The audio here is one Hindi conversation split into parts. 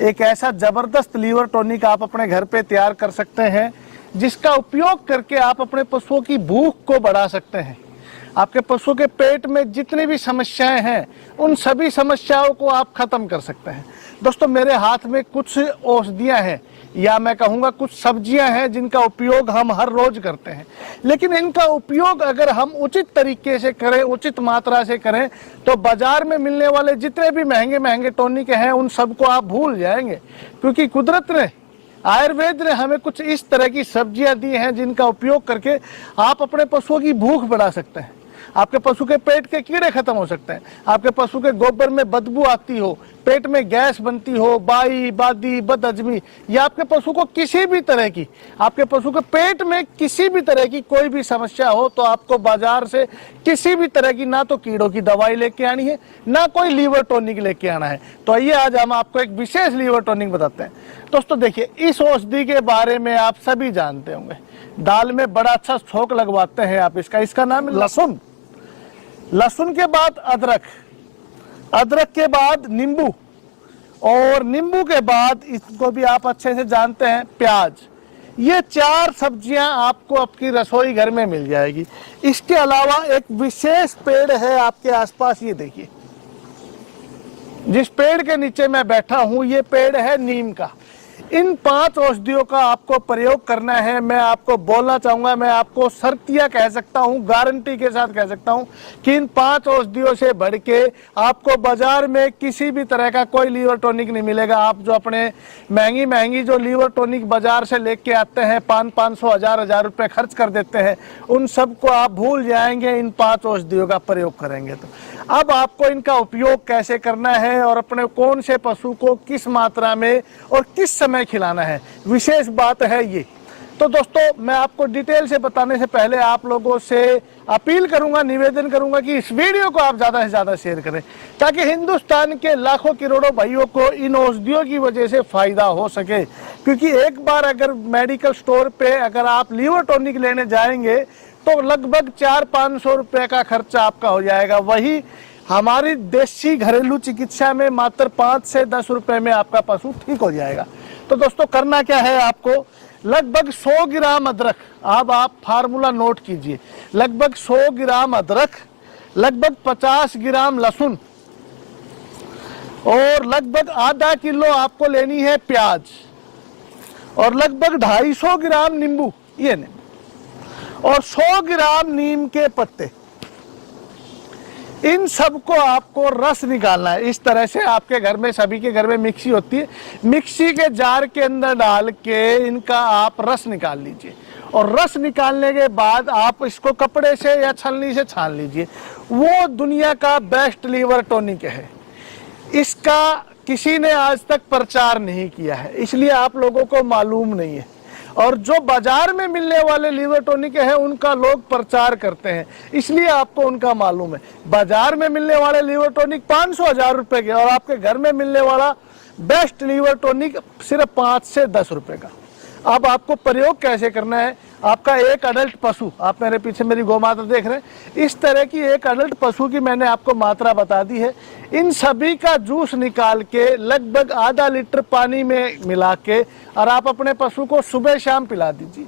एक ऐसा जबरदस्त लीवर टॉनिक आप अपने घर पे तैयार कर सकते हैं, जिसका उपयोग करके आप अपने पशुओं की भूख को बढ़ा सकते हैं। आपके पशु के पेट में जितनी भी समस्याएं हैं, उन सभी समस्याओं को आप खत्म कर सकते हैं। दोस्तों, मेरे हाथ में कुछ औषधियां हैं, या मैं कहूँगा कुछ सब्जियां हैं, जिनका उपयोग हम हर रोज करते हैं। लेकिन इनका उपयोग अगर हम उचित तरीके से करें, उचित मात्रा से करें, तो बाजार में मिलने वाले जितने भी महंगे महंगे टॉनिक हैं, उन सबको आप भूल जाएंगे। क्योंकि कुदरत ने, आयुर्वेद ने हमें कुछ इस तरह की सब्जियां दी हैं, जिनका उपयोग करके आप अपने पशुओं की भूख बढ़ा सकते हैं। आपके पशु के पेट के कीड़े खत्म हो सकते हैं। आपके पशु के गोबर में बदबू आती हो, पेट में गैस बनती हो, बाई बादी बदहजमी, या आपके पशु को किसी भी तरह की, आपके पशु के पेट में किसी भी तरह की कोई भी समस्या हो, तो आपको बाजार से किसी भी तरह की ना तो कीड़ों की दवाई लेके आनी है, ना कोई लीवर टॉनिक लेके आना है। तो आइए आज हम आपको एक विशेष लीवर टॉनिक बताते हैं। दोस्तों देखिए, इस औषधि के बारे में आप सभी जानते होंगे। दाल में बड़ा अच्छा छोंक लगवाते हैं आप इसका नाम है लहसुन। लहसुन के बाद अदरक, अदरक के बाद नींबू, और नींबू के बाद, इसको भी आप अच्छे से जानते हैं, प्याज। ये 4 सब्जियां आपको आपकी रसोई घर में मिल जाएगी। इसके अलावा एक विशेष पेड़ है आपके आसपास, ये देखिए, जिस पेड़ के नीचे मैं बैठा हूं, ये पेड़ है नीम का। इन 5 औषधियों का आपको प्रयोग करना है। मैं आपको बोलना चाहूंगा, मैं आपको शर्तियां कह सकता हूं, गारंटी के साथ कह सकता हूं कि इन 5 औषधियों से बढ़ के आपको बाजार में किसी भी तरह का कोई लीवर टॉनिक नहीं मिलेगा। आप जो अपने महंगी महंगी जो लीवर टॉनिक बाजार से लेके आते हैं, 500 1000 रुपए खर्च कर देते हैं, उन सबको आप भूल जाएंगे इन 5 औषधियों का प्रयोग करेंगे तो। अब आपको इनका उपयोग कैसे करना है और अपने कौन से पशु को किस मात्रा में और किस समय खिलाना है, विशेष बात है ये। तो दोस्तों, मैं आपको डिटेल से बताने से पहले आप लोगों से अपील करूंगा, निवेदन करूंगा कि इस वीडियो को आप ज्यादा से ज्यादा शेयर करें, ताकि हिंदुस्तान के लाखों करोड़ों भाइयों को इन औषधियों की वजह से फायदा हो सके। क्योंकि एक बार अगर मेडिकल स्टोर पे अगर आप लीवर टॉनिक लेने जाएंगे, तो लगभग 400-500 रुपए का खर्चा आपका हो जाएगा। वही हमारी देसी घरेलू चिकित्सा में मात्र 5 से 10 रुपए में आपका पशु ठीक हो जाएगा। तो दोस्तों, करना क्या है आपको, लगभग 100 ग्राम अदरक, अब आप फार्मूला नोट कीजिए, लगभग 100 ग्राम अदरक, लगभग 50 ग्राम लहसुन, और लगभग आधा किलो आपको लेनी है प्याज, और लगभग 250 ग्राम नींबू, ये नहीं, और 100 ग्राम नीम के पत्ते। इन सबको आपको रस निकालना है। इस तरह से आपके घर में, सभी के घर में मिक्सी होती है, मिक्सी के जार के अंदर डाल के इनका आप रस निकाल लीजिए, और रस निकालने के बाद आप इसको कपड़े से या छलनी से छान लीजिए। वो दुनिया का बेस्ट लीवर टॉनिक है। इसका किसी ने आज तक प्रचार नहीं किया है, इसलिए आप लोगों को मालूम नहीं है। और जो बाजार में मिलने वाले लीवर टॉनिक है, उनका लोग प्रचार करते हैं, इसलिए आपको उनका मालूम है। बाजार में मिलने वाले लीवर टॉनिक 500-1000 रुपए के, और आपके घर में मिलने वाला बेस्ट लीवर टॉनिक सिर्फ 5 से 10 रुपए का। अब आपको प्रयोग कैसे करना है, आपका एक अडल्ट पशु, आप मेरे पीछे मेरी गौ माता देख रहे हैं, इस तरह की एक अडल्ट पशु की मैंने आपको मात्रा बता दी है। इन सभी का जूस निकाल के लगभग आधा लीटर पानी में मिला के, और आप अपने पशु को सुबह शाम पिला दीजिए।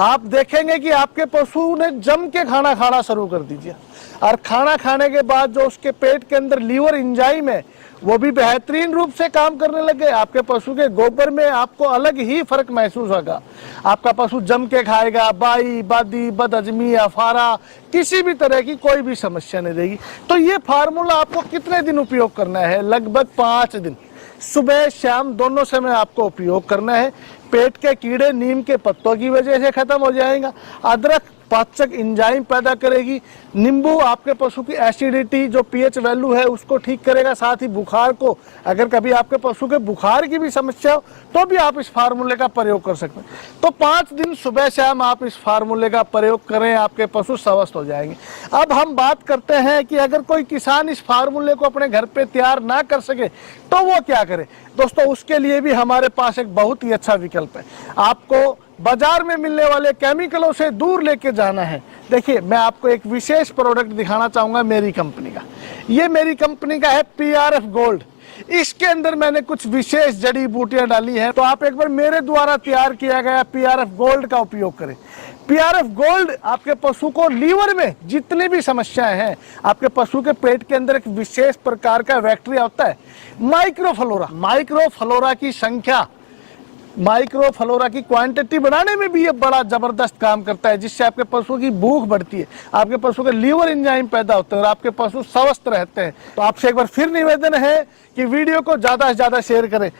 आप देखेंगे कि आपके पशु ने जम के खाना खाना शुरू कर दीजिए, और खाना खाने के बाद जो उसके पेट के अंदर लीवर एंजाइम है, वो भी बेहतरीन रूप से काम करने लगे। आपके पशु के गोबर में आपको अलग ही फर्क महसूस होगा। आपका पशु जम के खाएगा, बाई बादी बदहजमी अफारा किसी भी तरह की कोई भी समस्या नहीं रहेगी। तो ये फार्मूला आपको कितने दिन उपयोग करना है, लगभग 5 दिन, सुबह शाम दोनों समय आपको उपयोग करना है। पेट के कीड़े नीम के पत्तों की वजह से खत्म हो जाएगा। अदरक पाचक एंजाइम पैदा करेगी। नींबू आपके पशु की एसिडिटी जो पीएच वैल्यू है उसको ठीक करेगा। साथ ही बुखार को, अगर कभी आपके पशु के बुखार की भी समस्या हो तो भी आप इस फार्मूले का प्रयोग कर सकते हैं। तो 5 दिन सुबह शाम आप इस फार्मूले का प्रयोग करें, आपके पशु स्वस्थ हो जाएंगे। अब हम बात करते हैं कि अगर कोई किसान इस फार्मूले को अपने घर पे तैयार ना कर सके तो वो क्या करे। दोस्तों उसके लिए भी हमारे पास एक बहुत ही अच्छा विकल्प है। आपको बाजार में मिलने वाले केमिकलों से दूर लेके जाना है। देखिए मैं आपको एक विशेष प्रोडक्ट दिखाना चाहूंगा मेरी कंपनी का। ये मेरी कंपनी का है PRF गोल्ड। इसके अंदर मैंने कुछ विशेष जड़ी बूटियां डाली हैं। तो आप एक बार मेरे द्वारा तैयार किया गया पीआरएफ गोल्ड का उपयोग करें। पीआरएफ गोल्ड आपके पशु को लीवर में जितनी भी समस्याएं हैं, आपके पशु के पेट के अंदर एक विशेष प्रकार का बैक्टीरिया होता है माइक्रोफ्लोरा की संख्या, माइक्रोफ्लोरा की क्वांटिटी बढ़ाने में भी ये बड़ा जबरदस्त काम करता है, जिससे आपके पशु की भूख बढ़ती है, आपके पशु के लीवर एंजाइम पैदा होते हैं और आपके पशु स्वस्थ रहते हैं। तो आपसे एक बार फिर निवेदन है कि वीडियो को ज्यादा से ज्यादा शेयर करें।